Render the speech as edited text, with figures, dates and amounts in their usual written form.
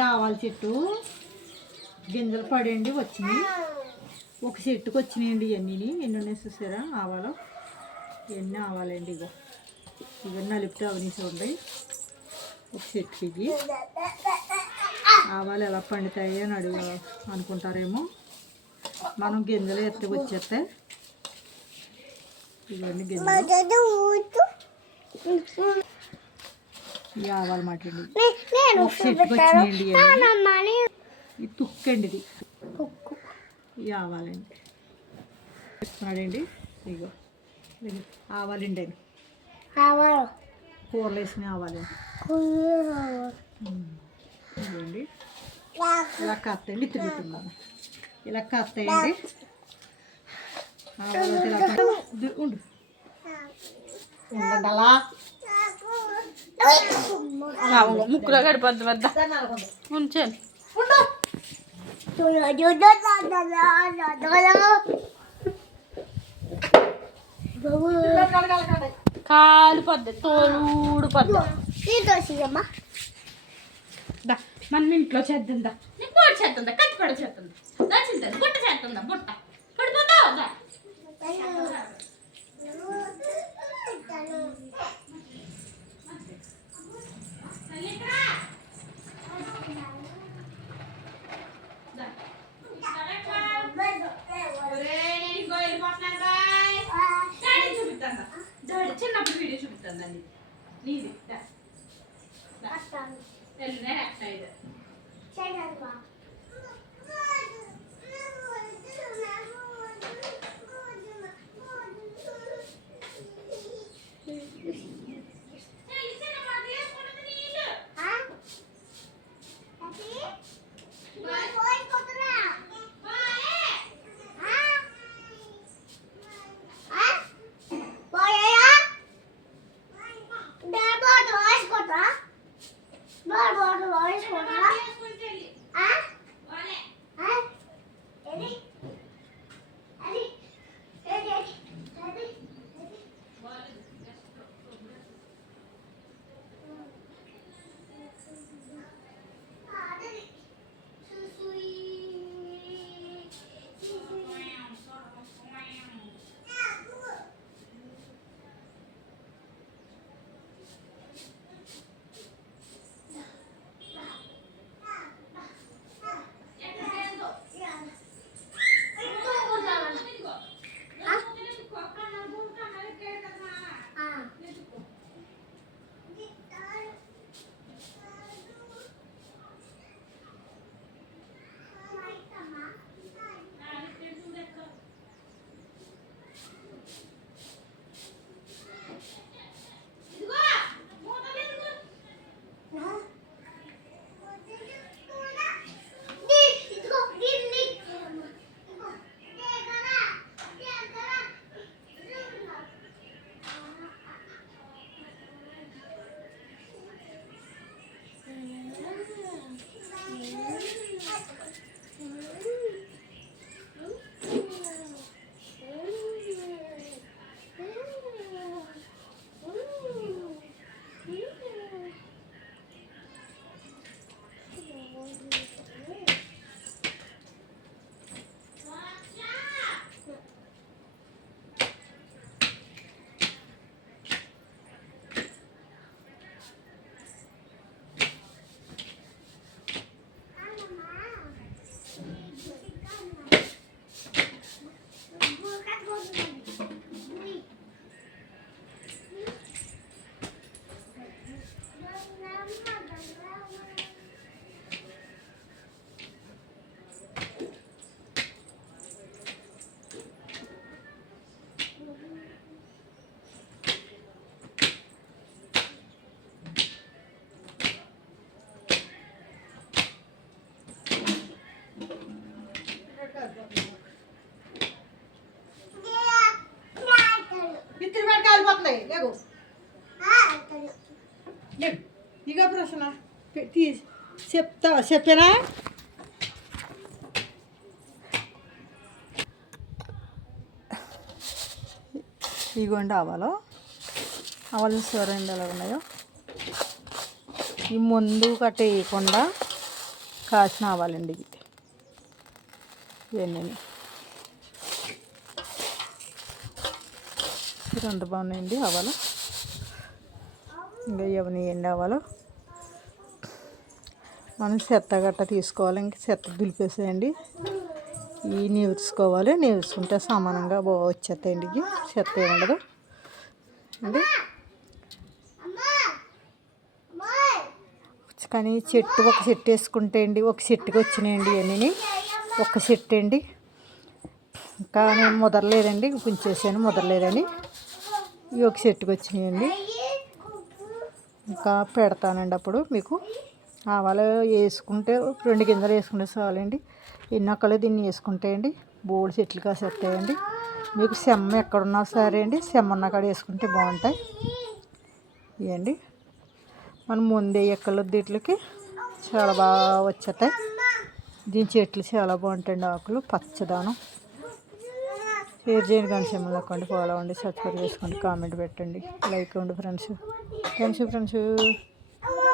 ఆవాల చెట్టు గింజలు పడండి వచ్చినాయి. ఒక చెట్టుకు వచ్చినాయండి ఇవన్నీ. ఎన్ని ఉన్నాయి చూసారా ఆవాలు? ఇవన్నీ ఆవాలండి. ఇవన్నీ నలుపుతూ అవన్నీ చూడండి. ఒక చెట్టుకి ఇవి ఆవాలు ఎలా పండుతాయి అని అనుకుంటారేమో. మనం గింజలు ఎత్తే వచ్చేస్తాయి. ఇవన్నీ గింజలు ఈ ఆవాలు మాట్లాడి చెట్టుకు వచ్చినాయండి. ఇది తుక్కండి. ఇది ఈ ఆవాలండి చెప్తున్నాడండి. ఇగో ఆవాలండి. అవి కూరలు వేసిన ఆవాలండి. ఇవ్వండి ఇలా కత్తండి. ఇత్తి పెట్టుకున్నాను. ఇలా కత్తాయండి. ఆవాలు ఇలా ఉండు ఉండండి. అలా ముక్కులో గడిపోద్ది వద్ద ఉంచాను. కాలు పద్దు తోలుడు పద్దు మనం ఇంట్లో చేద్దా బొట్ట చేస్తుందా కత్తి కూడా చేస్తుందా దాచిందా బుట్ట చేస్తుందా బుట్ట పడిపోతావు. చిన్నప్పుడు వీడియో చూపిస్తాను నీది ఇక ప్రశ్న చెప్తావా? చెప్పానా? ఇగోండి ఆవాలు చూడండి ఎలా ఉన్నాయో. ఈ ముందు కట్ట వేయకుండా కాసిన ఆవాలండి ఇవి. ఇవన్నీ ఎంత బాగున్నాయండి ఆవాలు. ఇంకా ఇవన్నీ ఎండి ఆవాలు. మనం చెత్త గట్ట తీసుకోవాలి. ఇంక చెత్త దులిపేసేయండి. ఇవి నేర్చుకోవాలి. నేర్చుకుంటే సమానంగా బాగా వచ్చేస్తాయండి. ఇవి చెత్త ఏమి ఉండదు అండి. కానీ ఒక చెట్టు వేసుకుంటే అండి ఒక చెట్టుకి వచ్చినాయండి ఇవన్నీ. ఒక చెట్టు అండి. ఇంకా నేను ముదరలేదండి, ఉంచేసాను ముదరలేదని. ఇవి ఒక చెట్టుకి వచ్చినాయండి. ఇంకా పెడతానండి అప్పుడు మీకు. ఆవాలు వేసుకుంటే 2 గింజలు వేసుకుంటే చాలండి. ఎన్నొక్కలు దీన్ని వేసుకుంటే అండి బోల్డ్ చెట్లు కాసేస్తాయండి. మీకు సెమ్మ ఎక్కడున్నా సరే అండి, సెమ్మ ఉన్న కాడ వేసుకుంటే బాగుంటాయి ఇవండి. మనం ముందే ఎక్కలు దీంట్లోకి చాలా బాగా వచ్చేస్తాయి. దీని చెట్లు చాలా బాగుంటాయండి. ఆకులు పచ్చదానం. షేర్ చేయండి, కానీ సెమ్మలు నొక్కండి, ఫాలో అవ్వండి, సబ్స్క్రైబ్ చేసుకోండి, కామెంట్ పెట్టండి, లైక్ ఇవ్వండి ఫ్రెండ్స్.